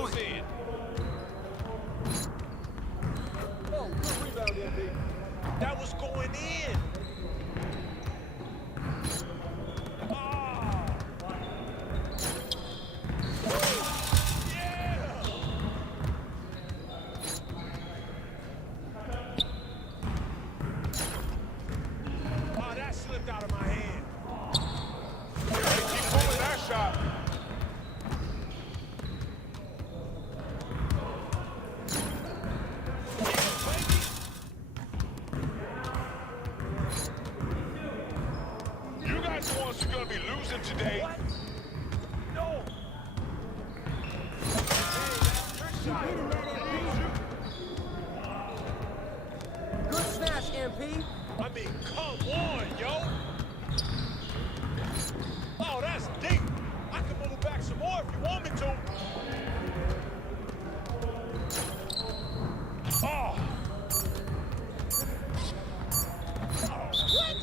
goes in. Oh, good rebound, MP. That was going in. Out of my hand. They keep pulling that shot. You guys the ones who are gonna be losing today. What? No. Good snatch, MP. I mean, come on, yo. Oh, that's deep. I can move it back some more if you want me to. Oh. What?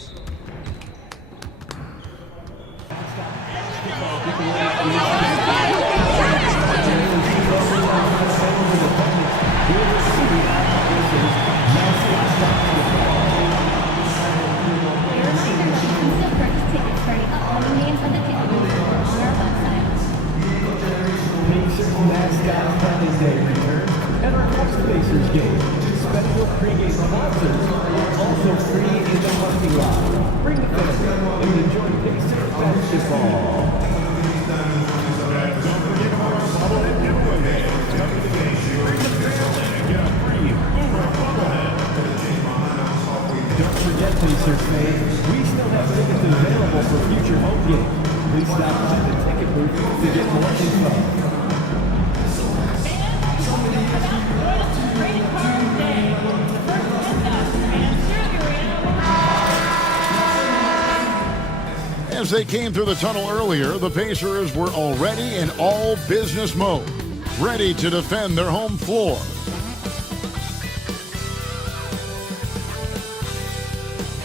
Pacers game. Special pregame sponsors are also free in the parking lot. Bring the family and enjoy Pacers basketball. Don't forget about our bobblehead giveaway. After the game, bring the family and get a free Boomer bobblehead. Don't forget, Pacers fans, we still have tickets available for future home games. Please stop by the ticket booth to get more info. As they came through the tunnel earlier, the Pacers were already in all business mode, ready to defend their home floor.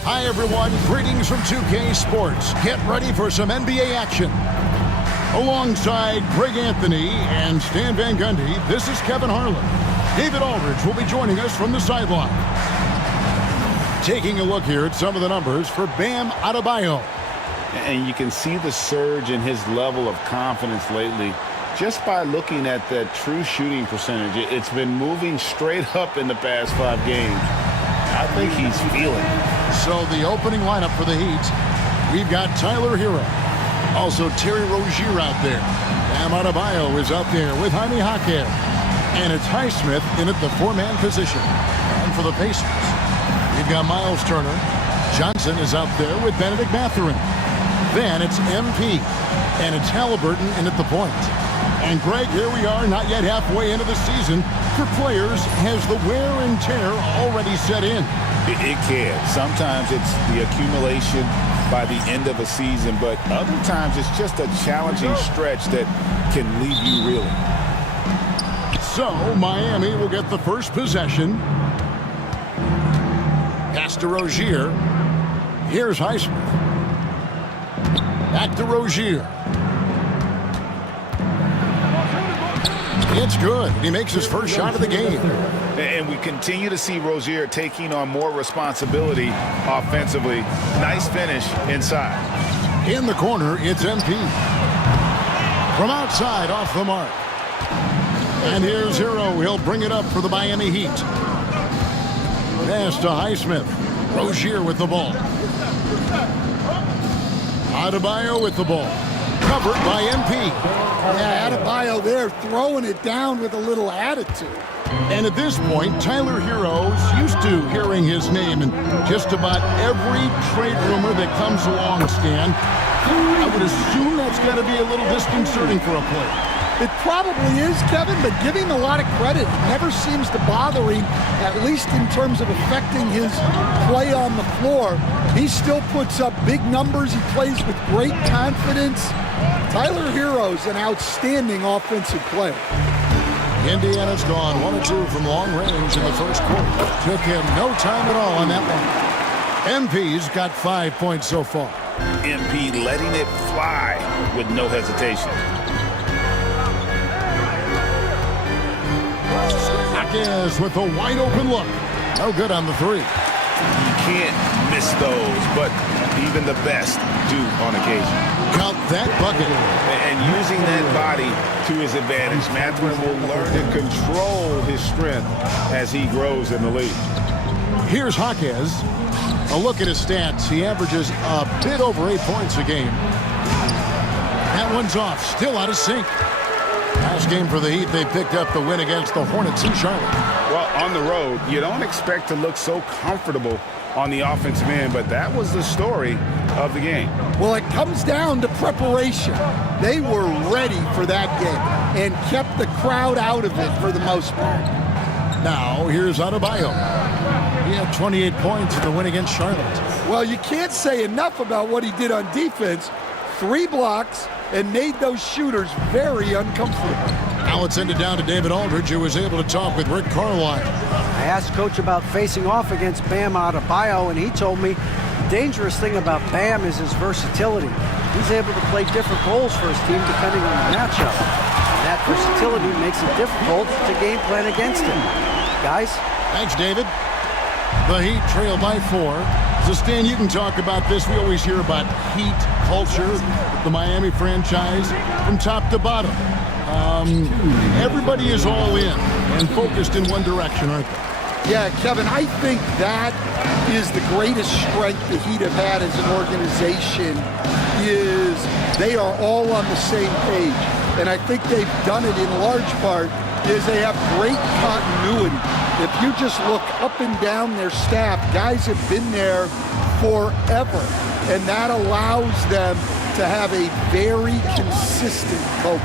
Hi everyone, greetings from 2K Sports. Get ready for some NBA action. Alongside Greg Anthony and Stan Van Gundy, this is Kevin Harlan. David Aldridge will be joining us from the sideline. Taking a look here at some of the numbers for Bam Adebayo. And you can see the surge in his level of confidence lately just by looking at that true shooting percentage. It's been moving straight up in the past 5 games. I think he's feeling it. So the opening lineup for the Heat, we've got Tyler Hero. Also Terry Rozier out there. Bam Adebayo is out there with Jaime Jaquez. And it's Highsmith in at the 4-man position. And for the Pacers, we've got Miles Turner. Johnson is out there with Benedict Mathurin. Then it's MP, and it's Halliburton in at the point. And Greg, here we are, not yet halfway into the season. For players, has the wear and tear already set in? It can. Sometimes it's the accumulation by the end of a season, but other times it's just a challenging stretch that can leave you reeling. So Miami will get the first possession. Pass to Rozier. Here's Highsmith. Back to Rozier. It's good. He makes his first shot of the game. And we continue to see Rozier taking on more responsibility offensively. Nice finish inside. In the corner, it's MP. From outside, off the mark. And here's Hero. He'll bring it up for the Miami Heat. Pass to Highsmith. Rozier with the ball. Adebayo with the ball. Covered by MP. Yeah, Adebayo there throwing it down with a little attitude. And at this point, Tyler Hero's used to hearing his name in just about every trade rumor that comes along, Stan. I would assume that's got to be a little disconcerting for a player. It probably is, Kevin, but giving a lot of credit never seems to bother him, at least in terms of affecting his play on the floor. He still puts up big numbers. He plays with great confidence. Tyler Hero's an outstanding offensive player. Indiana's gone 1 of 2 from long range in the first quarter. Took him no time at all on that one. MP's got 5 points so far. MP letting it fly with no hesitation. Jaquez with a wide open look. No good on the three. You can't miss those, but even the best do on occasion. Count that bucket. And using that body to his advantage, Mathurin will learn to control his strength as he grows in the league. Here's Jaquez. A look at his stats. He averages a bit over 8 points a game. That one's off. Still out of sync. Last game for the Heat, they picked up the win against the Hornets in Charlotte. Well, on the road, you don't expect to look so comfortable on the offensive end, but that was the story of the game. Well, it comes down to preparation. They were ready for that game and kept the crowd out of it for the most part. Now, here's Adebayo. He had 28 points in the win against Charlotte. Well, you can't say enough about what he did on defense. 3 blocks and made those shooters very uncomfortable. Now let's send it down to David Aldridge, who was able to talk with Rick Carlisle. I asked Coach about facing off against Bam Adebayo, and he told me the dangerous thing about Bam is his versatility. He's able to play different roles for his team depending on the matchup. And that versatility makes it difficult to game plan against him. Guys? Thanks, David. The Heat trail by 4. So, Stan, you can talk about this. We always hear about Heat culture, the Miami franchise, from top to bottom. Everybody is all in and focused in one direction, aren't they? Yeah, Kevin, I think that is the greatest strength the Heat have had as an organization is they are all on the same page. And I think they've done it in large part is they have great continuity. If you just look up and down their staff, guys have been there forever. And that allows them to have a very consistent culture.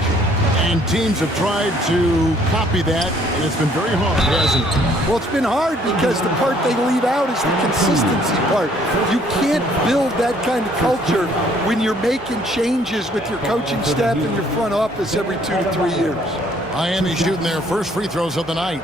And teams have tried to copy that, and it's been very hard, hasn't it? Well, it's been hard because the part they leave out is the consistency part. You can't build that kind of culture when you're making changes with your coaching staff and your front office every 2 to 3 years. Miami shooting their first free throws of the night.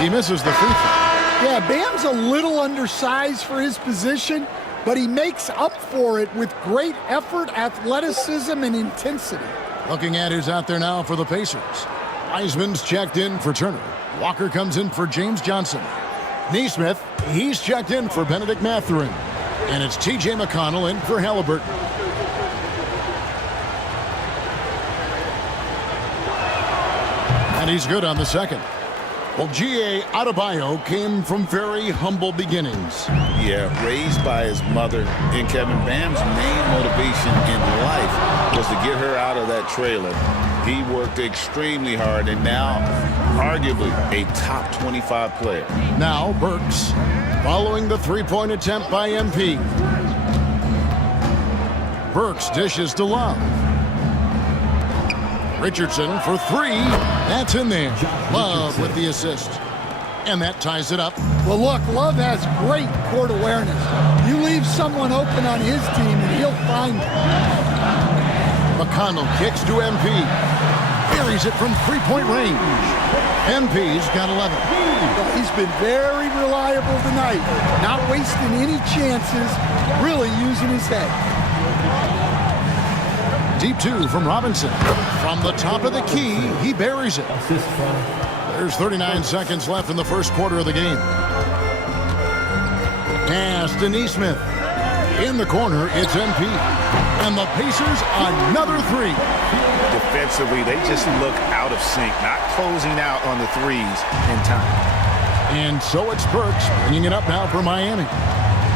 He misses the free throw. Yeah, Bam's a little undersized for his position, but he makes up for it with great effort, athleticism, and intensity. Looking at who's out there now for the Pacers. Wiseman's checked in for Turner. Walker comes in for James Johnson. Nesmith, he's checked in for Benedict Mathurin. And it's T.J. McConnell in for Halliburton. And he's good on the second. Well, G.A. Adebayo came from very humble beginnings. Yeah, raised by his mother. And Kevin, Bam's main motivation in life was to get her out of that trailer. He worked extremely hard and now arguably a top 25 player. Now Burks following the three-point attempt by MP. Burks dishes to Love. Richardson for 3. That's in there. Love with the assist. And that ties it up. Well, look, Love has great court awareness. You leave someone open on his team and he'll find it. McConnell kicks to MP. Buries it from three-point range. MP's got 11. He's been very reliable tonight. Not wasting any chances, really using his head. Deep 2 from Robinson. From the top of the key, he buries it. There's 39 seconds left in the first quarter of the game. Pass to Nesmith. In the corner, it's MP. And the Pacers, another 3. Defensively, they just look out of sync, not closing out on the threes in time. And so it's Burks bringing it up now for Miami.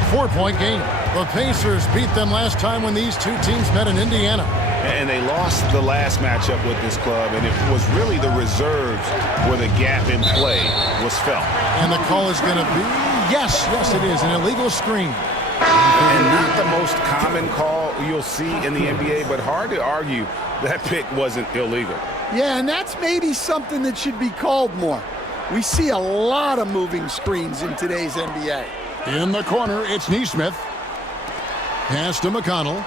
4-point game. The Pacers beat them last time when these two teams met in Indiana. And they lost the last matchup with this club, and it was really the reserves where the gap in play was felt. And the call is going to be, yes, it is, an illegal screen. And not the most common call you'll see in the NBA, but hard to argue that pick wasn't illegal. Yeah, and that's maybe something that should be called more. We see a lot of moving screens in today's NBA. In the corner, it's Nesmith. Pass to McConnell.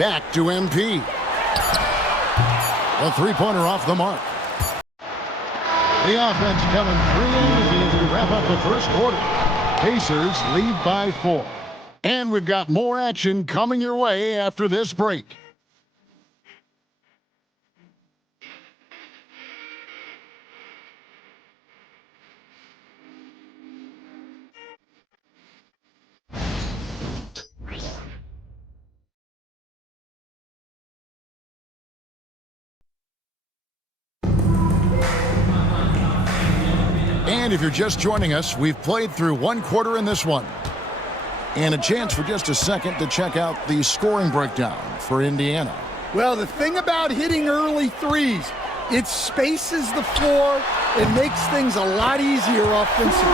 Back to MP. A three-pointer off the mark. The offense coming through as we wrap up the first quarter. Pacers lead by 4. And we've got more action coming your way after this break. And if you're just joining us, we've played through one quarter in this one. And a chance for just a second to check out the scoring breakdown for Indiana. Well, the thing about hitting early threes, it spaces the floor and makes things a lot easier offensively.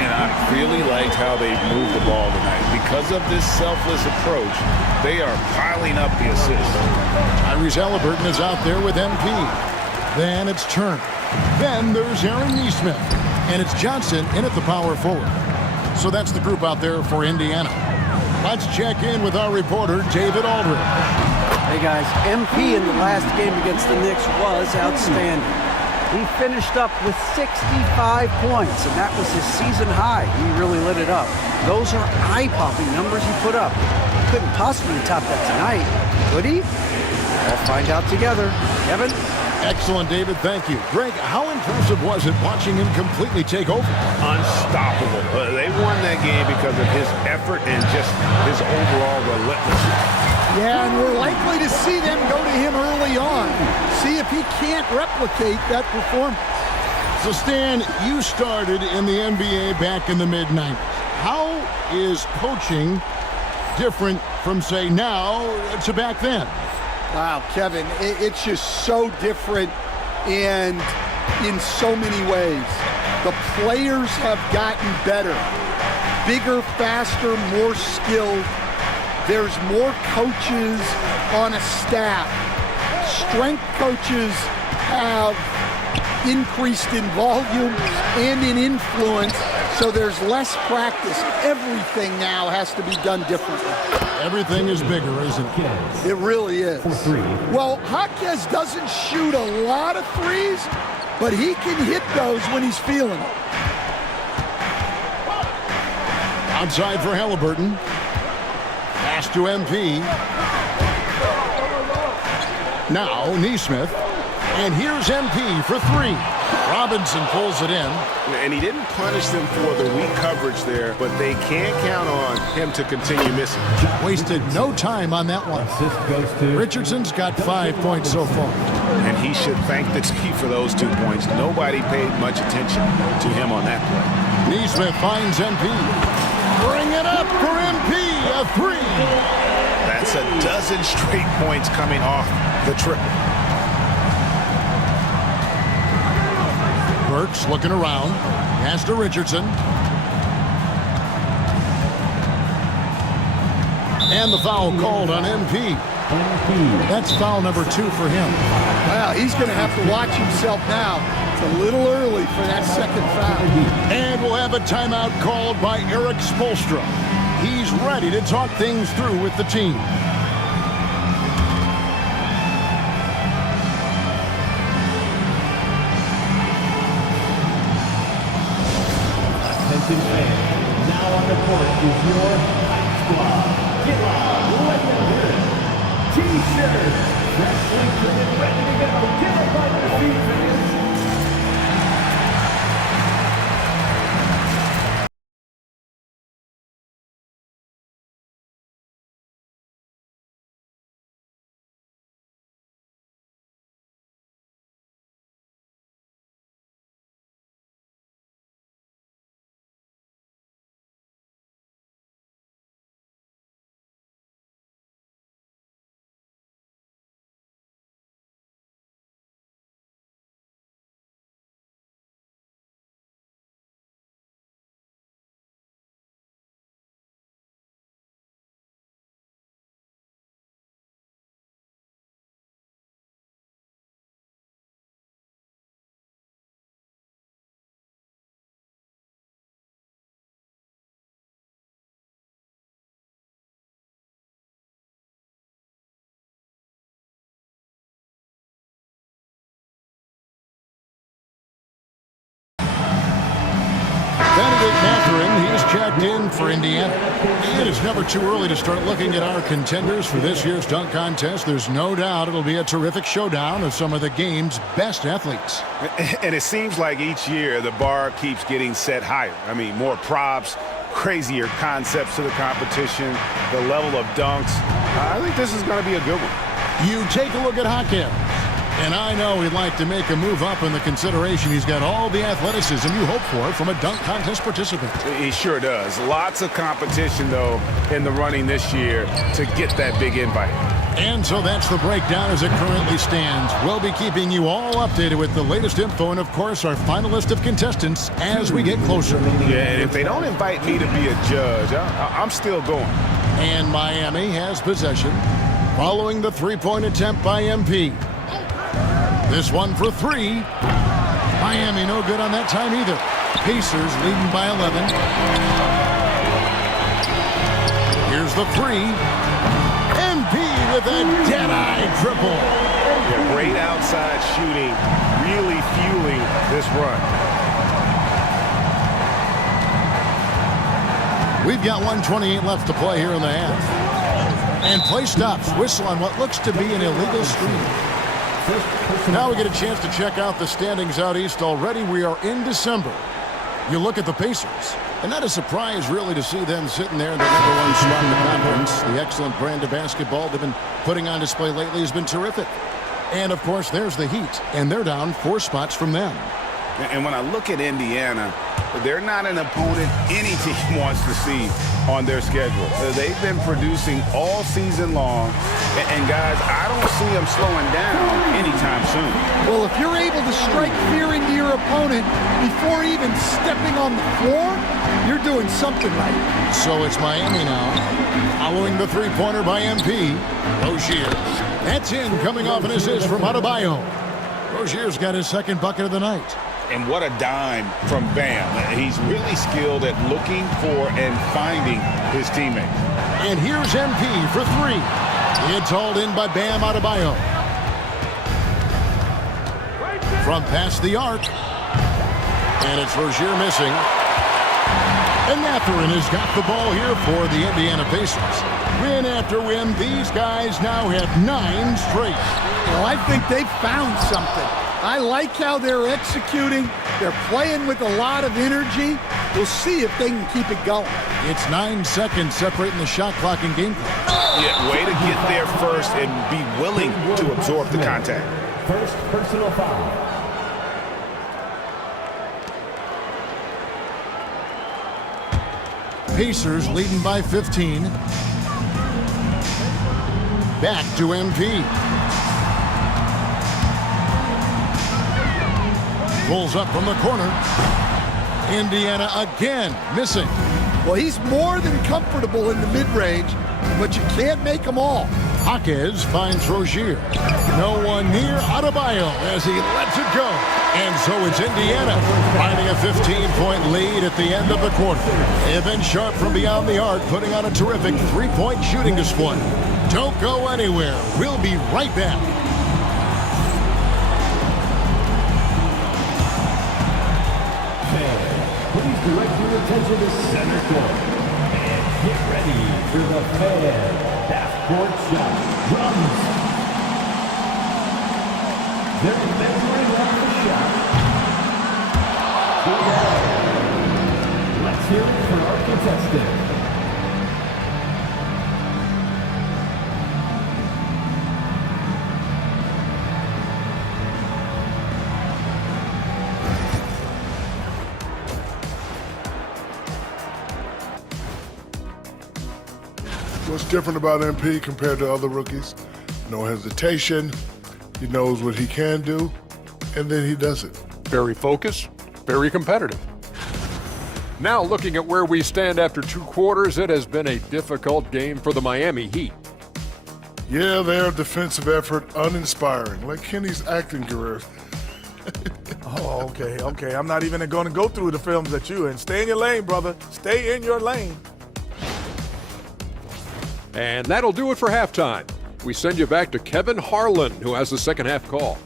And I really liked how they moved the ball tonight. Because of this selfless approach, they are piling up the assists. Tyrese Halliburton is out there with MP. Then it's Turner. Then there's Aaron Nesmith. And it's Johnson in at the power forward. So that's the group out there for Indiana. Let's check in with our reporter, David Aldridge. Hey guys, MP in the last game against the Knicks was outstanding. He finished up with 65 points, and that was his season high. He really lit it up. Those are eye-popping numbers he put up. Couldn't possibly top that tonight, could he? We'll find out together. Kevin? Excellent, David. Thank you. Greg, how impressive was it watching him completely take over? Unstoppable. They won that game because of his effort and just his overall relentlessness. Yeah, and we're likely to see them go to him early on. See if he can't replicate that performance. So, Stan, you started in the NBA back in the mid-90s. How is coaching different from, say, now to back then? Wow, Kevin, it's just so different and in so many ways. The players have gotten better, bigger, faster, more skilled. There's more coaches on a staff. Strength coaches have increased in volume and in influence, so there's less practice. Everything now has to be done differently. Everything is bigger, isn't it? It really is. Well, Jaquez doesn't shoot a lot of threes, but he can hit those when he's feeling it. Outside for Halliburton. Pass to MP. Now Nesmith. And here's MP for 3. Robinson pulls it in. And he didn't punish them for the weak coverage there, but they can't count on him to continue missing. Wasted no time on that one. Assist goes to Richardson's got 5 points so far. And he should thank the team for those 2 points. Nobody paid much attention to him on that play. Nesmith finds MP. Bring it up for MP. A 3. That's a dozen straight points coming off the triple. Burks looking around. Pass to Richardson. And the foul called on MP. That's foul number 2 for him. Wow, he's going to have to watch himself now. It's a little early for that second foul. And we'll have a timeout called by Eric Spoelstra. He's ready to talk things through with the team. Attention fans, now on the court is your Hype Squad. Get loud, let them hear it. T-shirts, wrestling training ready to go. Get up on your feet, fans. checked in for Indiana. And it's never too early to start looking at our contenders for this year's dunk contest. There's no doubt it'll be a terrific showdown of some of the game's best athletes. And it seems like each year the bar keeps getting set higher. I mean, more props, crazier concepts to the competition, the level of dunks. I think this is going to be a good one. You take a look at Hakeem. And I know he'd like to make a move up in the consideration. He's got all the athleticism you hope for from a dunk contest participant. He sure does. Lots of competition, though, in the running this year to get that big invite. And so that's the breakdown as it currently stands. We'll be keeping you all updated with the latest info and, of course, our final list of contestants as we get closer. Yeah, and if they don't invite me to be a judge, I'm still going. And Miami has possession following the three-point attempt by MP. This one for three. Miami no good on that time either. Pacers leading by 11. Here's the three. MP with a dead-eye triple. Yeah, great outside shooting, really fueling this run. We've got 1:28 left to play here in the half. And play stops. Whistle on what looks to be an illegal screen. Now we get a chance to check out the standings out east. Already we are in December. You look at the Pacers, and not a surprise really to see them sitting there in the #1 spot in the conference. The excellent brand of basketball they've been putting on display lately has been terrific. And of course there's the Heat, and they're down 4 spots from them. And when I look at Indiana, they're not an opponent any team wants to see on their schedule. They've been producing all season long, and guys, I don't see them slowing down anytime soon. Well, if you're able to strike fear into your opponent before even stepping on the floor, you're doing something right. So it's Miami now, following the three-pointer by MP. Rozier. That's in, coming off an assist from Adebayo. Rozier's got his second bucket of the night. And what a dime from Bam. He's really skilled at looking for and finding his teammates. And here's MP for three. It's hauled in by Bam Adebayo. From past the arc. And it's Rozier missing. And Mathurin has got the ball here for the Indiana Pacers. Win after win, these guys now have 9 straight. Well, I think they've found something. I like how they're executing. They're playing with a lot of energy. We'll see if they can keep it going. It's 9 seconds separating the shot clock and game clock. Yeah, way to get there first and be willing to absorb the contact. First personal foul. Pacers leading by 15. Back to MP. Pulls up from the corner. Indiana again missing. Well, he's more than comfortable in the mid-range, but you can't make them all. Jaquez finds Rozier. No one near Adebayo as he lets it go. And so it's Indiana finding a 15-point lead at the end of the quarter. They've been sharp from beyond the arc, putting on a terrific three-point shooting display. Don't go anywhere. We'll be right back. Please direct your attention to center court. And get ready for the Fan Half-Court Shot. Drums. They're measuring out the shot. Let's hear it for our contestant. What's different about MP compared to other rookies? No hesitation. He knows what he can do, and then he does it. Very focused, very competitive. Now looking at where we stand after 2 quarters, it has been a difficult game for the Miami Heat. Yeah, their defensive effort uninspiring, like Kenny's acting career. Oh, okay. I'm not even going to go through the films that you in. Stay in your lane, brother. Stay in your lane. And that'll do it for halftime. We send you back to Kevin Harlan, who has the second half call.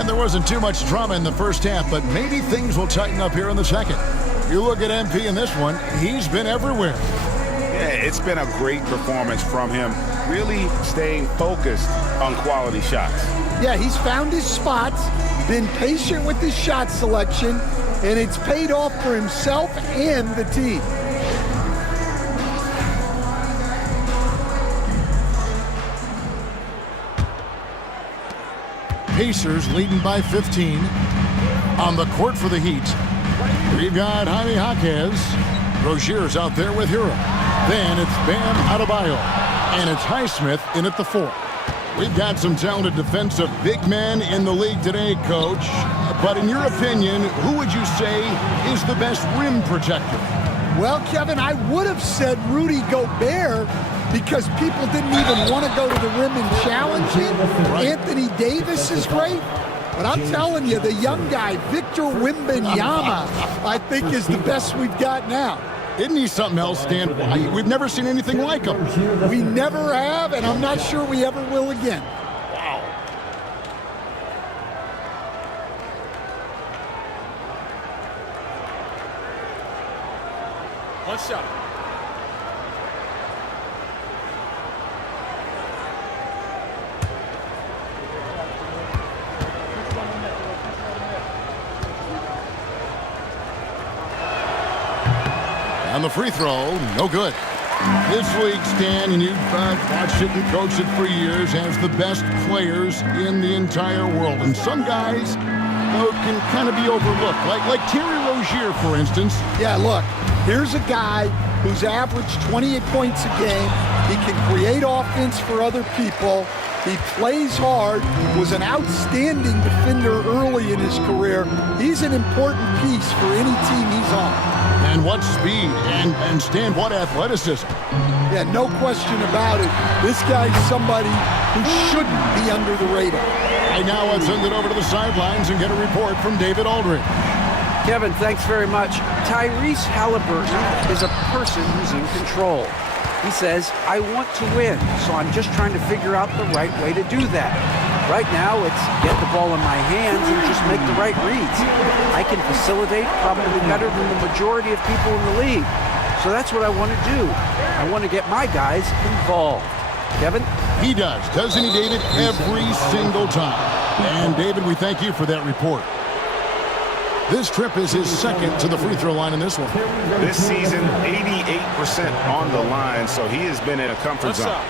And there wasn't too much drama in the first half, but maybe things will tighten up here in the second. You look at MP in this one, he's been everywhere. Yeah, it's been a great performance from him, really staying focused on quality shots. Yeah, he's found his spots, been patient with his shot selection, and it's paid off for himself and the team. Pacers leading by 15 on the court for the Heat. We've got Jaime Jaquez. Rozier's out there with Hero. Then it's Bam Adebayo. And it's Highsmith in at the 4. We've got some talented defensive big men in the league today, Coach. But in your opinion, who would you say is the best rim protector? Well, Kevin, I would have said Rudy Gobert because people didn't even want to go to the rim and challenge him. Right. Anthony Davis is great. But I'm telling you, the young guy, Victor Wembanyama, I think is the best we've got now. Isn't he something else, Stan? We've never seen anything like him. We never have, and I'm not sure we ever will again. Wow. One shot. On the free throw, no good. This league, Stan, and you've watched it and coached it for years, has the best players in the entire world. And some guys, though, can kind of be overlooked, like Terry Rozier, for instance. Yeah, look, here's a guy who's averaged 28 points a game. He can create offense for other people. He plays hard, was an outstanding defender early in his career. He's an important piece for any team he's on. And what speed, and Stan, what athleticism. Yeah, no question about it. This guy's somebody who shouldn't be under the radar. Right now, let's send it over to the sidelines and get a report from David Aldridge. Kevin, thanks very much. Tyrese Halliburton is a person who's in control. He says, I want to win, so I'm just trying to figure out the right way to do that. Right now, it's get the ball in my hands and just make the right reads. I can facilitate probably better than the majority of people in the league. So that's what I want to do. I want to get my guys involved. Kevin? He does, doesn't he, David? Every single time. And, David, we thank you for that report. This trip is his second to the free throw line in this one. This season, 88% on the line, so he has been in a comfort zone.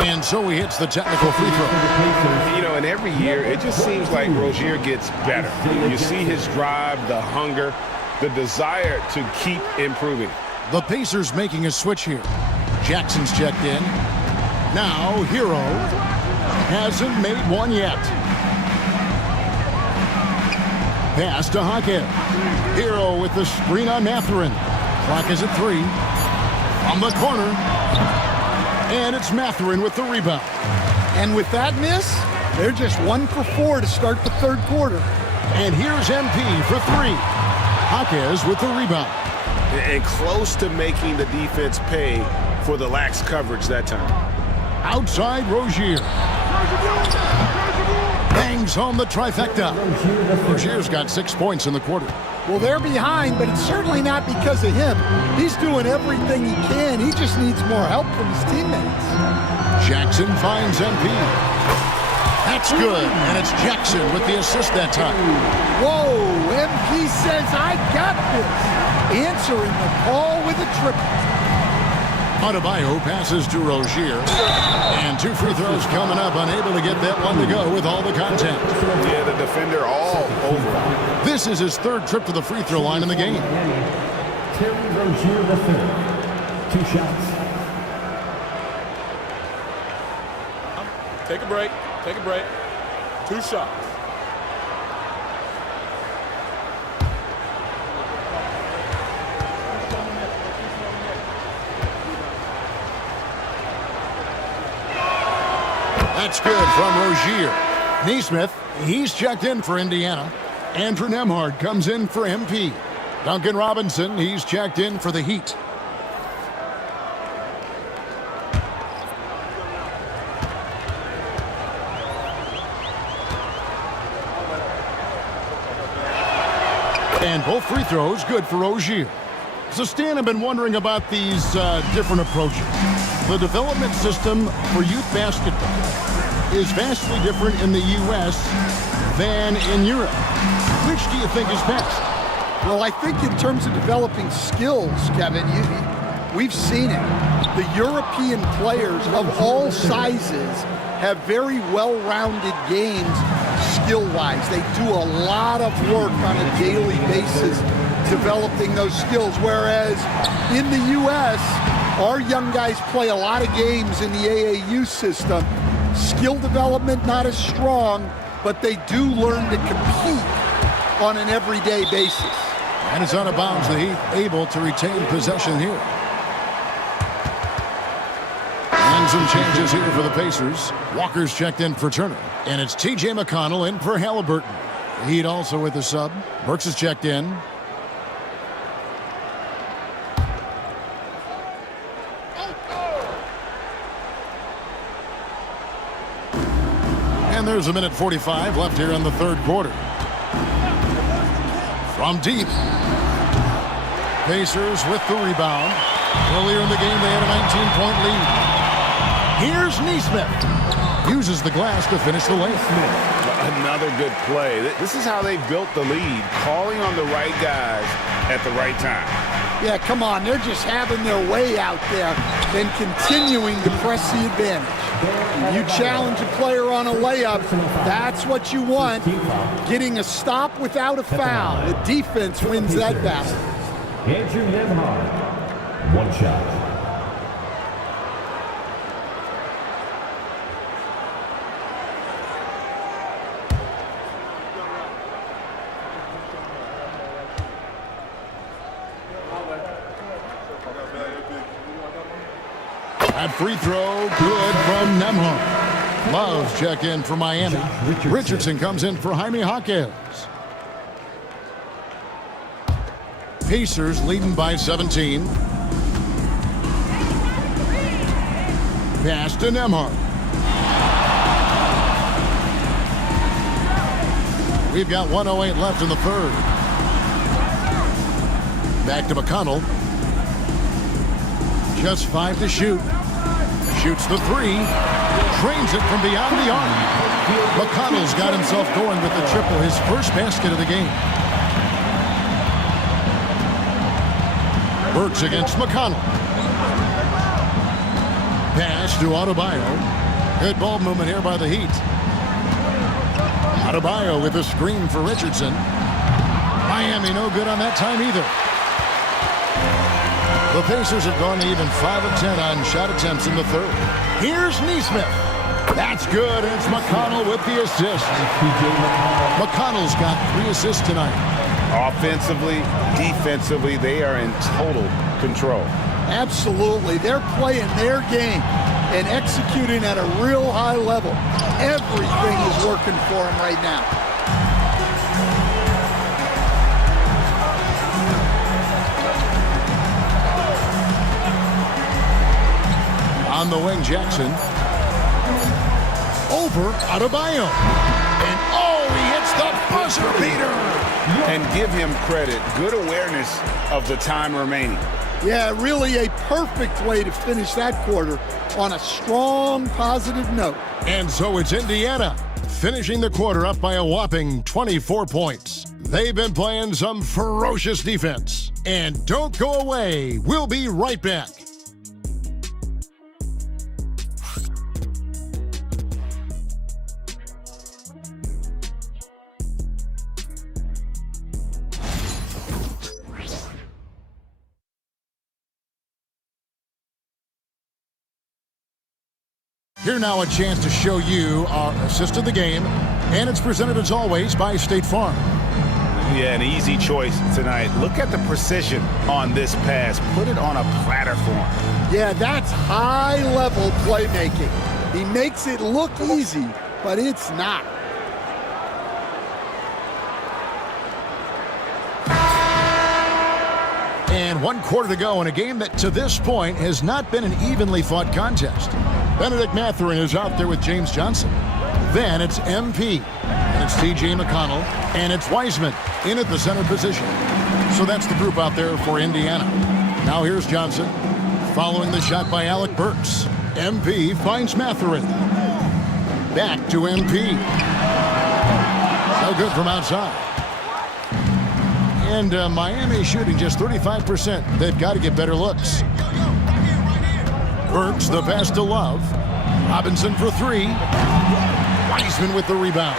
And so he hits the technical free throw. You know, and every year, it just seems like Rozier gets better. You see his drive, the hunger, the desire to keep improving. The Pacers making a switch here. Jackson's checked in. Now, Hero hasn't made one yet. Pass to Jaquez. Hero with the screen on Mathurin. Clock is at 3. On the corner. And it's Mathurin with the rebound. And with that miss, they're just 1 for 4 to start the third quarter. And here's MP for 3. Jaquez with the rebound. And close to making the defense pay for the lax coverage that time. Outside Rozier. Bangs home the trifecta. Rozier's got 6 points in the quarter. Well, they're behind, but it's certainly not because of him. He's doing everything he can. He just needs more help from his teammates. Jackson finds MP. That's good, and it's Jackson with the assist that time. Whoa, MP says, I got this. Answering the call with a triple. Adebayo passes to Rozier. And 2 free throws coming up, unable to get that one to go with all the contact. Yeah, the defender all over. This is his 3rd trip to the free throw line in the game. Terry Rozier III. 2 shots. Take a break. Take a break. 2 shots. That's good from Rozier. Nesmith, he's checked in for Indiana. Andrew Nembhard comes in for MP. Duncan Robinson, he's checked in for the Heat. And both free throws good for Rozier. So Stan, I've been wondering about these different approaches. The development system for youth basketball is vastly different in the U.S. than in Europe. Which do you think is best? Well, I think in terms of developing skills, Kevin, we've seen it. The European players of all sizes have very well-rounded games skill-wise. They do a lot of work on a daily basis developing those skills, whereas in the U.S., our young guys play a lot of games in the AAU system. Skill development not as strong, but they do learn to compete on an everyday basis. And it's out of bounds. The Heat able to retain possession here. And some changes here for the Pacers. Walker's checked in for Turner. And it's T.J. McConnell in for Halliburton. The Heat also with the sub. Burks is checked in. And there's a minute 45 left here in the third quarter. From deep. Pacers with the rebound. Earlier in the game, they had a 19-point lead. Here's Nesmith. Uses the glass to finish the layup. Another good play. This is how they built the lead, calling on the right guys at the right time. Yeah, come on. They're just having their way out there and continuing to press the advantage. You challenge a player on a layup, that's what you want. Getting a stop without a foul. The defense wins that battle. Andrew Nembhard, one shot. That free throw good from Nembhard. Love's check in for Miami. Richardson comes in for Jaime Jaquez. Pacers leading by 17. Pass to Nembhard. We've got 1:08 left in the third. Back to McConnell. Just 5 to shoot. Shoots the three. Drains it from beyond the arc. McConnell's got himself going with the triple, his first basket of the game. Burks against McConnell. Pass to Adebayo. Good ball movement here by the Heat. Adebayo with a screen for Richardson. Miami no good on that time either. The Pacers have gone even 5 of 10 on shot attempts in the third. Here's Nesmith. That's good. It's McConnell with the assist. McConnell's got 3 assists tonight. Offensively, defensively, they are in total control. Absolutely. They're playing their game and executing at a real high level. Everything is working for them right now. On the wing, Jackson. Over Adebayo. And he hits the buzzer beater. And give him credit. Good awareness of the time remaining. Yeah, really a perfect way to finish that quarter on a strong, positive note. And so it's Indiana, finishing the quarter up by a whopping 24 points. They've been playing some ferocious defense. And don't go away. We'll be right back. Here now a chance to show you our assist of the game, and it's presented as always by State Farm. Yeah, an easy choice tonight. Look at the precision on this pass. Put it on a platter for him. Yeah, that's high-level playmaking. He makes it look easy, but it's not. And 1 quarter to go in a game that to this point has not been an evenly fought contest. Benedict Mathurin is out there with James Johnson. Then it's MP, and it's T.J. McConnell, and it's Wiseman in at the center position. So that's the group out there for Indiana. Now here's Johnson, following the shot by Alec Burks. MP finds Mathurin. Back to MP. No good from outside. And Miami shooting just 35%. They've got to get better looks. Burks, the pass to Love. Robinson for 3. Wiseman with the rebound.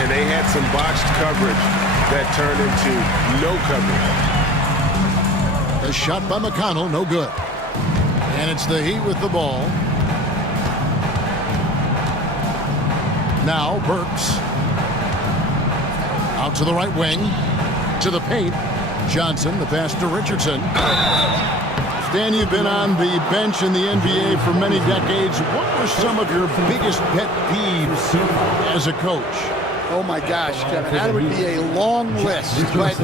And they had some botched coverage that turned into no coverage. The shot by McConnell, no good. And it's the Heat with the ball. Now Burks. Out to the right wing. To the paint. Johnson, the pass to Richardson. Stan, you've been on the bench in the NBA for many decades. What were some of your biggest pet peeves as a coach? Oh my gosh, Kevin, that would be a long list. But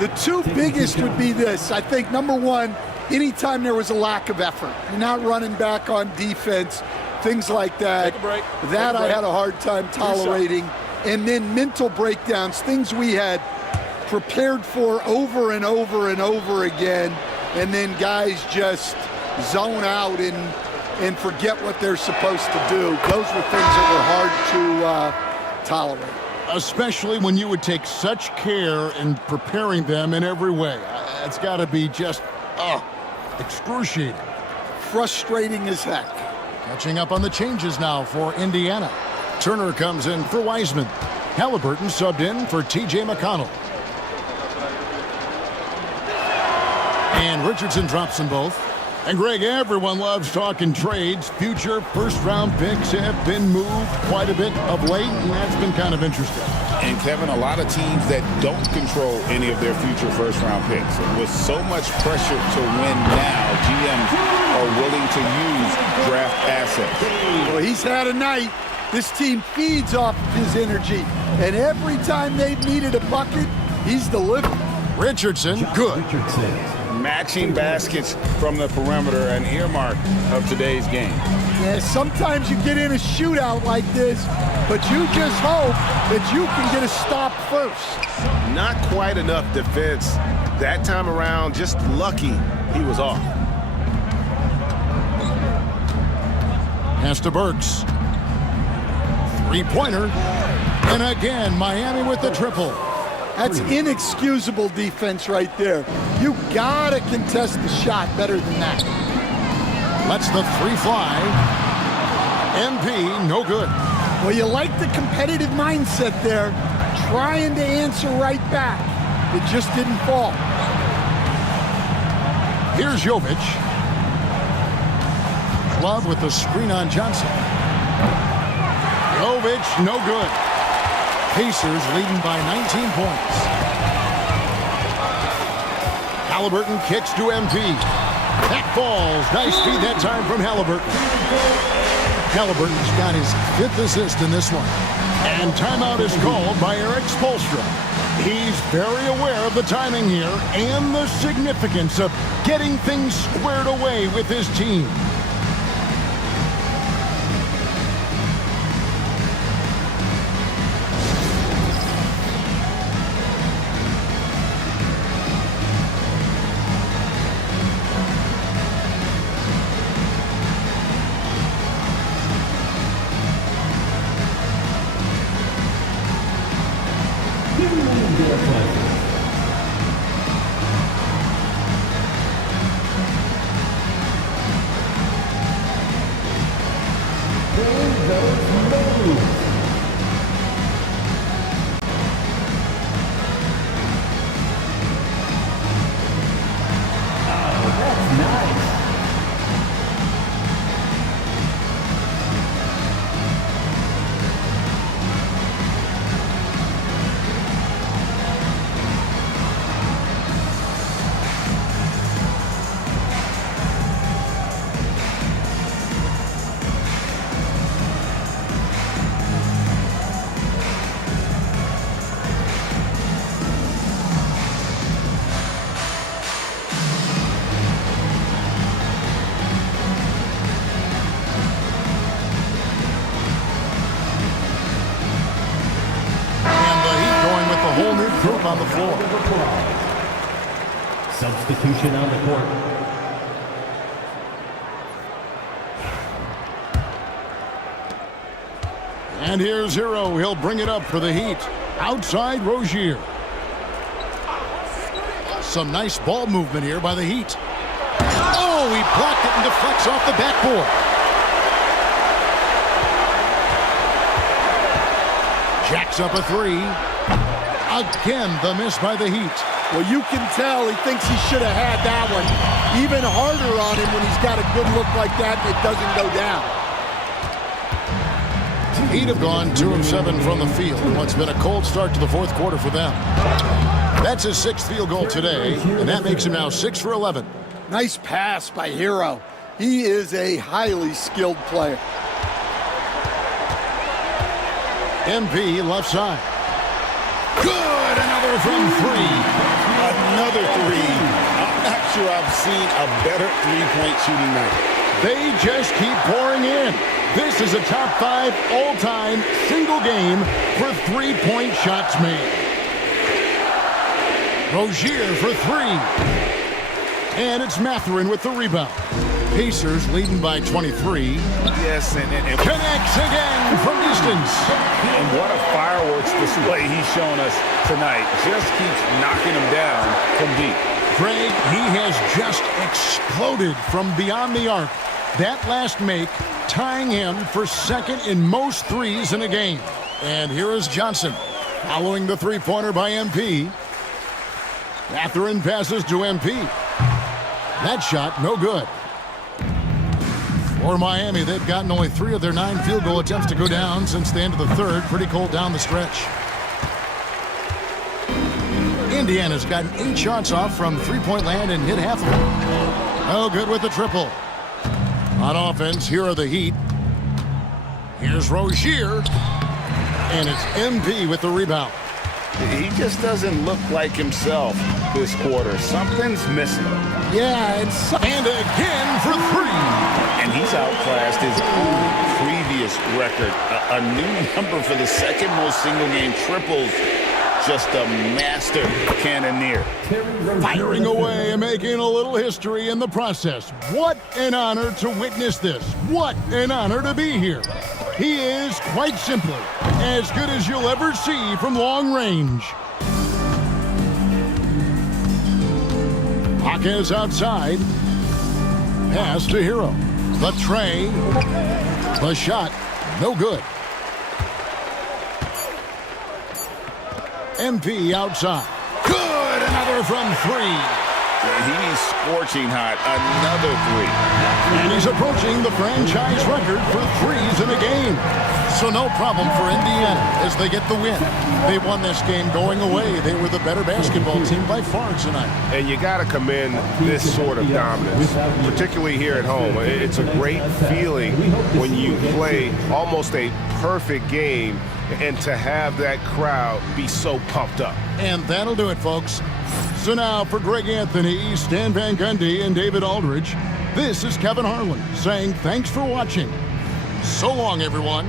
the 2 biggest would be this. I think number 1, anytime there was a lack of effort, you're not running back on defense, things like that. That I had a hard time tolerating. And then mental breakdowns, things we had prepared for over and over and over again, and then guys just zone out and forget what they're supposed to do. Those were things that were hard to tolerate. Especially when you would take such care in preparing them in every way. It's got to be just excruciating. Frustrating as heck. Catching up on the changes now for Indiana. Turner comes in for Wiseman. Halliburton subbed in for T.J. McConnell. And Richardson drops them both. And Greg, everyone loves talking trades. Future first-round picks have been moved quite a bit of late, and that's been kind of interesting. And Kevin, a lot of teams that don't control any of their future first-round picks. With so much pressure to win now, GMs are willing to use draft assets. Well, he's had a night. This team feeds off of his energy, and every time they've needed a bucket, he's delivered. Richardson, good. Matching baskets from the perimeter, an earmark of today's game. Yeah, sometimes you get in a shootout like this, but you just hope that you can get a stop first. Not quite enough defense. That time around, just lucky he was off. Pass to Burks. Three-pointer. And again, Miami with the triple. That's inexcusable defense right there. You gotta contest the shot better than that. Lets the 3 fly. MP, no good. Well, you like the competitive mindset there, trying to answer right back. It just didn't fall. Here's Jovic. Love with the screen on Johnson. Jovic, no good. Pacers leading by 19 points. Halliburton kicks to MP. That falls. Nice feed that time from Halliburton. Halliburton's got his 5th assist in this one. And timeout is called by Eric Spoelstra. He's very aware of the timing here and the significance of getting things squared away with his team. group on the floor. Substitution on the court. And here's Hero. He'll bring it up for the Heat. Outside Rozier. Some nice ball movement here by the Heat. Oh, he blocked it and deflects off the backboard. Jacks up a three. Again, the miss by the Heat. Well, you can tell he thinks he should have had that one. Even harder on him when he's got a good look like that and it doesn't go down. Heat have gone 2 of 7 from the field in what's been a cold start to the fourth quarter for them. That's his 6th field goal today, and that makes him now 6 for 11. Nice pass by Hero. He is a highly skilled player. MP left side. Good, another from 3. Another three. I'm not sure I've seen a better three-point shooting night. They just keep pouring in. This is a top 5 all-time single game for three-point shots made. Rozier for 3. And it's Mathurin with the rebound. Pacers leading by 23. Yes, and Connects again from distance. And what a fireworks display he's shown us tonight. Just keeps knocking them down from deep. Greg, he has just exploded from beyond the arc. That last make tying him for 2nd in most threes in a game. And here is Johnson following the three-pointer by MP. Mathurin passes to MP. That shot, no good. For Miami, they've gotten only 3 of their 9 field goal attempts to go down since the end of the third. Pretty cold down the stretch. Indiana's gotten 8 shots off from three-point land and hit half of them. No good with the triple. On offense, here are the Heat. Here's Rozier. And it's MP with the rebound. He just doesn't look like himself this quarter. Something's missing. Yeah, and again for 3. And he's outclassed his previous record. A new number for the 2nd most single-game triples. Just a master cannoneer. Firing away and making a little history in the process. What an honor to witness this. What an honor to be here. He is, quite simply, as good as you'll ever see from long range. Jaquez outside. Pass to Hero. The tray. The shot. No good. MP outside. Good! Another from 3. He's scorching hot. Another 3. And he's approaching the franchise record for threes in a game. So no problem for Indiana as they get the win. They won this game going away. They were the better basketball team by far tonight. And you got to commend this sort of dominance, particularly here at home. It's a great feeling when you play almost a perfect game and to have that crowd be so pumped up. And that'll do it, folks. So now for Greg Anthony, Stan Van Gundy, and David Aldridge, this is Kevin Harlan saying thanks for watching. So long, everyone.